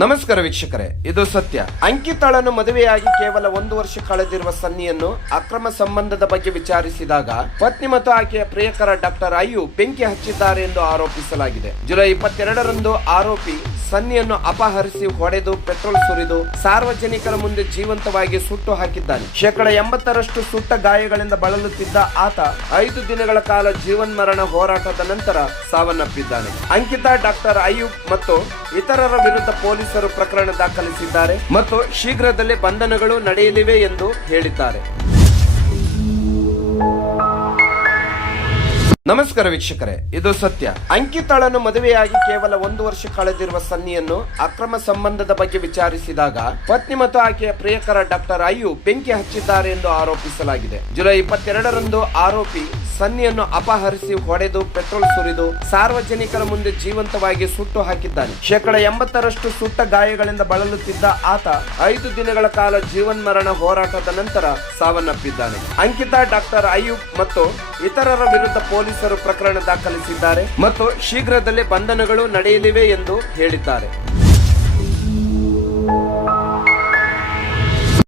ನಮಸ್ಕಾರ ವೀಕ್ಷಕರೇ, ಇದು ಸತ್ಯ. ಅಂಕಿತಾಳನ್ನು ಮದುವೆಯಾಗಿ ಕೇವಲ 1 ವರ್ಷ ಕಳೆದಿರುವ ಸನ್ನಿಯನ್ನು ಅಕ್ರಮ ಸಂಬಂಧದ ಬಗ್ಗೆ ವಿಚಾರಿಸಿದಾಗ ಪತ್ನಿ ಮತ್ತು ಆಕೆಯ ಪ್ರಿಯಕರ ಡಾಕ್ಟರ್ ಅಯ್ಯು ಬೆಂಕಿ ಹಚ್ಚಿದ್ದಾರೆ ಎಂದು ಆರೋಪಿಸಲಾಗಿದೆ. ಜುಲೈ 22ರಂದು ಆರೋಪಿ ಸನ್ನಿಯನ್ನು ಅಪಹರಿಸಿ ಹೊಡೆದು ಪೆಟ್ರೋಲ್ ಸುರಿದು ಸಾರ್ವಜನಿಕರ ಮುಂದೆ ಜೀವಂತವಾಗಿ ಸುಟ್ಟು ಹಾಕಿದ್ದಾನೆ. 80% ಸುಟ್ಟ ಗಾಯಗಳಿಂದ ಬಳಲುತ್ತಿದ್ದ ಆತ 5 ದಿನಗಳ ಕಾಲ ಜೀವನ್ಮರಣ ಹೋರಾಟದ ನಂತರ ಸಾವನ್ನಪ್ಪಿದ್ದಾನೆ. ಅಂಕಿತಾ, ಡಾಕ್ಟರ್ ಅಯ್ಯೂಬ್ ಮತ್ತು ಇತರರ ವಿರುದ್ಧ ಪೊಲೀಸರು ಪ್ರಕರಣ ದಾಖಲಿಸಿದ್ದಾರೆ ಮತ್ತು ಶೀಘ್ರದಲ್ಲೇ ಬಂಧನಗಳು ನಡೆಯಲಿವೆ ಎಂದು ಹೇಳಿದ್ದಾರೆ. ನಮಸ್ಕಾರ ವೀಕ್ಷಕರೇ, ಇದು ಸತ್ಯ. ಅಂಕಿತಾಳನ್ನು ಮದುವೆಯಾಗಿ ಕೇವಲ 1 ವರ್ಷ ಕಳೆದಿರುವ ಸನ್ನಿಯನ್ನು ಅಕ್ರಮ ಸಂಬಂಧದ ಬಗ್ಗೆ ವಿಚಾರಿಸಿದಾಗ ಪತ್ನಿ ಮತ್ತು ಆಕೆಯ ಪ್ರಿಯಕರ ಡಾಕ್ಟರ್ ಅಯ್ಯು ಬೆಂಕಿ ಹಚ್ಚಿದ್ದಾರೆ ಎಂದು ಆರೋಪಿಸಲಾಗಿದೆ. ಜುಲೈ 22ರಂದು ಆರೋಪಿ ಸನ್ನಿಯನ್ನು ಅಪಹರಿಸಿ ಹೊಡೆದು ಪೆಟ್ರೋಲ್ ಸುರಿದು ಸಾರ್ವಜನಿಕರ ಮುಂದೆ ಜೀವಂತವಾಗಿ ಸುಟ್ಟು ಹಾಕಿದ್ದಾನೆ. 80% ಸುಟ್ಟ ಗಾಯಗಳಿಂದ ಬಳಲುತ್ತಿದ್ದ ಆತ 5 ದಿನಗಳ ಕಾಲ ಜೀವನ್ಮರಣ ಹೋರಾಟದ ನಂತರ ಸಾವನ್ನಪ್ಪಿದ್ದಾನೆ. ಅಂಕಿತಾ, ಡಾಕ್ಟರ್ ಅಯ್ಯೂಬ್ ಮತ್ತು ಇತರರ ವಿರುದ್ಧ ಪೊಲೀಸರು ಪ್ರಕರಣ ದಾಖಲಿಸಿದ್ದಾರೆ ಮತ್ತು ಶೀಘ್ರದಲ್ಲೇ ಬಂಧನಗಳು ನಡೆಯಲಿವೆ ಎಂದು ಹೇಳಿದ್ದಾರೆ.